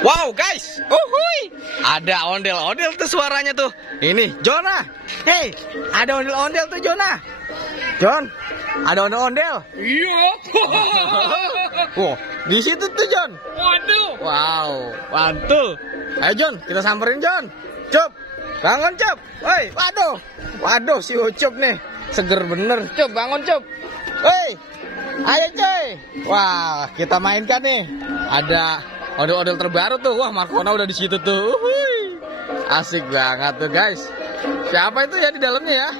Wow guys, uhuy, ada ondel-ondel tuh suaranya tuh. Ini Jonah. Hey, ada ondel-ondel tuh Jonah. Jon, ada ondel-ondel. Iya. Wow, di situ tuh Jon. Waduh. Wow, mantul. Ayo Jon, kita samperin Jon. Cup, bangun Cup. Woi, waduh, waduh si Ucup nih, seger bener. Cup, bangun Cup. Woi, ayo coy. Wah, kita mainkan nih. Ada ondel-ondel terbaru tuh. Wah, Markona udah di situ tuh. Uhuy. Asik banget tuh guys. Siapa itu ya di dalamnya ya?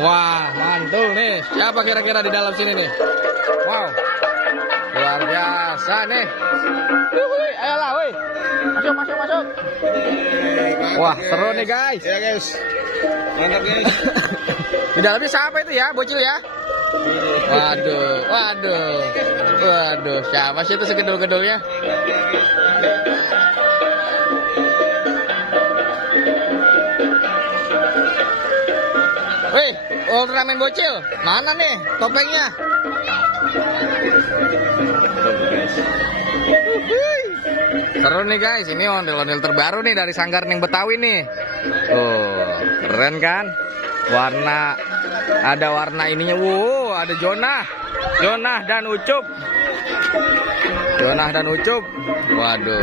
Wah, mantul nih. Siapa kira-kira di dalam sini nih? Wow, luar biasa nih. Uhuy. Ayolah, woi. Masuk, masuk, masuk. Wah, seru nih guys. Ya guys. Mantap guys. Di dalamnya siapa itu ya, bocil ya? Waduh, waduh, waduh, siapa sih itu segedul-gedulnya? Wih, Ultraman bocil, mana nih topengnya? Seru nih guys, ini ondel-ondel terbaru nih dari Sanggar Ning Betawi nih. Oh, keren kan? Warna, ada warna ininya. Wow, ada Jonah dan Ucup. Jonah dan Ucup. Waduh.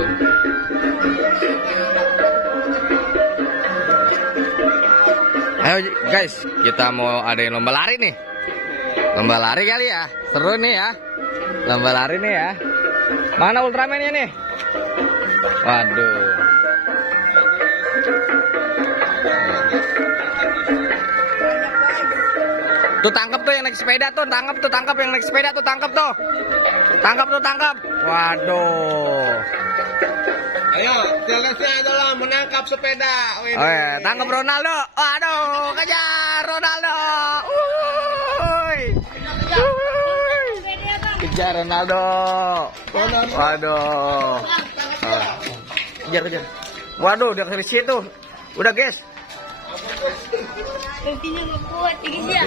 Ayo guys, kita mau ada yang lomba lari nih. Lomba lari kali ya. Seru nih ya. Lomba lari nih ya. Mana Ultraman-nya nih? Waduh. Tuh tangkap tuh yang naik sepeda tuh, tangkap yang naik sepeda tuh, tangkap tuh. Tangkap. Waduh. Ayo, tugasnya adalah menangkap sepeda. Oh ya, tangkap Ronaldo. Waduh, kejar Ronaldo. Kejar Ronaldo. Waduh. Kejar. Waduh, udah ke situ. Udah, guys. Kakinya nggak kuat, dia.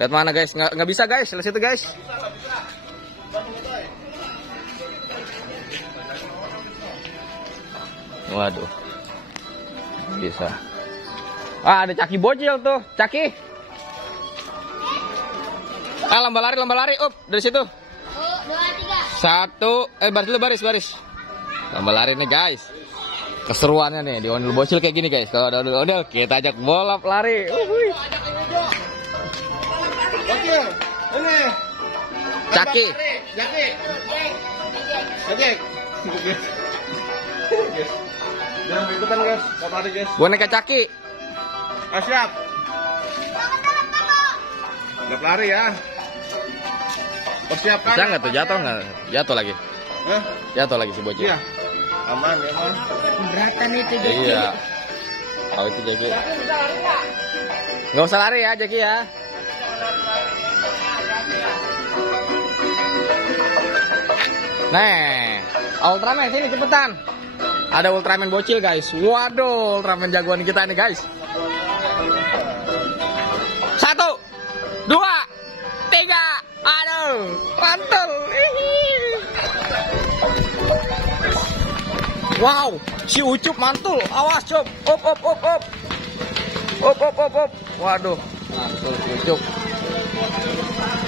Lihat mana guys, nggak bisa guys, lihat situ guys. Waduh, bisa. Ah, ada Caki bocil tuh, Caki. Lomba lari, up dari situ. 1, 2, 3. Baris. Lomba lari nih guys. Keseruannya nih di ondel bocil kayak gini guys. Kalau ada ondel kita ajak bola lari. Oke, ini. Caki. Jangan ikutan guys, gak lari guys. Boneka Caki. Siap. Gak lari ya. Persiapkan. Bisa nggak tuh, jatuh nggak? Jatuh lagi. Hah? Jatuh lagi si bocil. Iya. Aman ya mah. Beratan itu Iya. Oh itu Jaki. Nggak usah lari ya Jaki ya. Nih, Ultraman sini cepetan. Ada Ultraman bocil guys. Waduh, Ultraman jagoan kita nih guys. 1, 2, 3. Aduh, mantul. Wow, si Ucup mantul. Awas Cup. Op. Waduh, mantul si Ucup.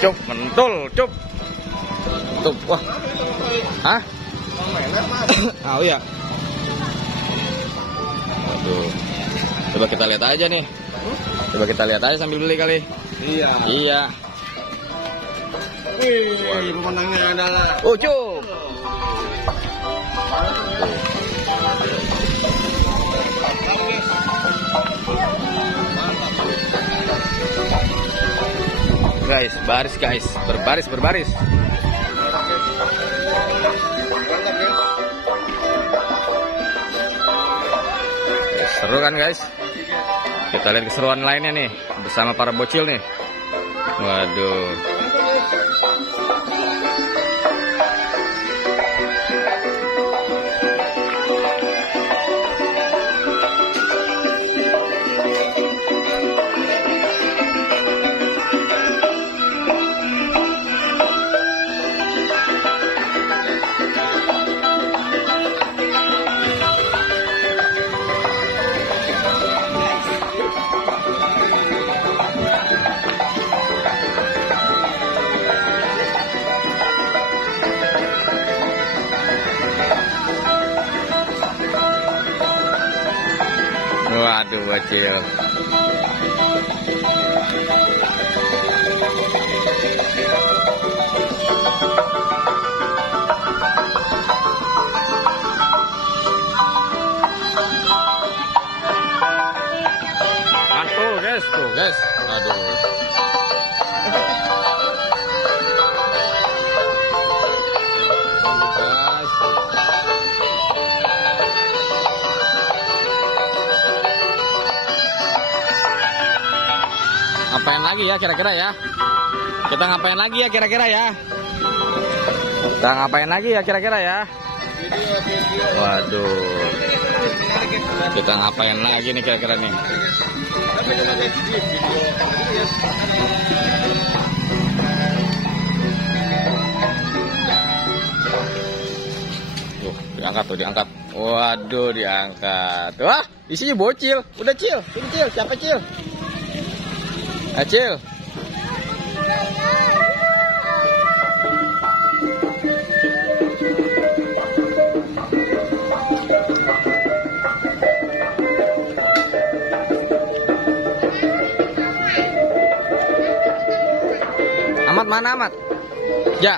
Cup, mantul, Cup. Tuh, wah. Hah? Oh iya. Waduh. Coba kita lihat aja nih. Coba kita lihat aja sambil beli kali. Iya. Wih, pemenangnya adalah Ucup. Guys, baris guys, berbaris. Seru kan guys? Kita lihat keseruan lainnya nih bersama para bocil nih. Waduh. bocil. Mantul guys, tuh guys. Aduh. Guys. Ngapain lagi ya kira-kira ya? Kita ngapain lagi ya kira-kira ya? Kita ngapain lagi ya kira-kira ya? Waduh. Kita ngapain lagi nih kira-kira nih? Tuh, diangkat tuh, diangkat. Waduh, diangkat. Wah, isinya bocil. Udah Cil, ini Cil, siapa Cil? Cil. Amat mana Amat? Ya.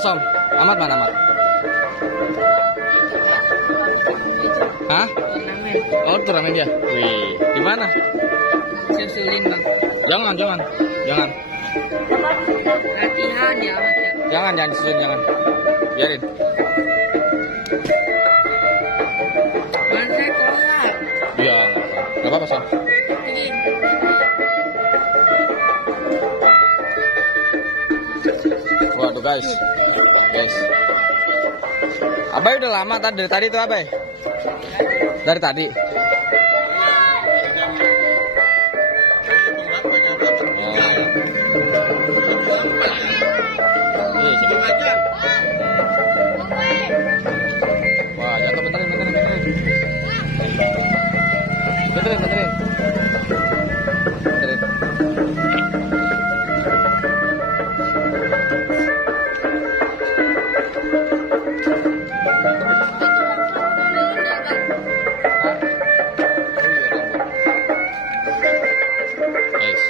Som, Amat mana Amat? Hah? Oh, turnamen dia. Wih, di mana? Susulin bang. Jangan. Latihan ya Amat ya. Jangan disusun, jangan. Biarin. Bang saya kolak. Iya, nggak apa-apa Som. Ini. Waduh guys. Abai udah lama dari tadi tuh Abai. Dari tadi. Wah, jatuh, benerin. Guys.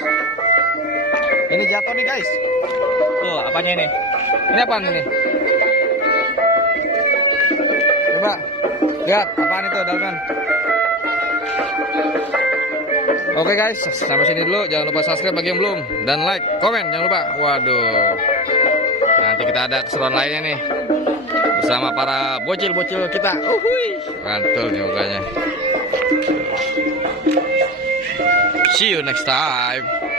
Ini jatuh nih guys. Tuh, apanya ini? Ini apaan ini? Coba lihat apaan itu daungan. Oke guys, sampai sini dulu. Jangan lupa subscribe bagi yang belum, dan like, komen jangan lupa. Waduh, nanti kita ada keseruan lainnya nih bersama para bocil-bocil kita. Mantul nih mukanya. See you next time.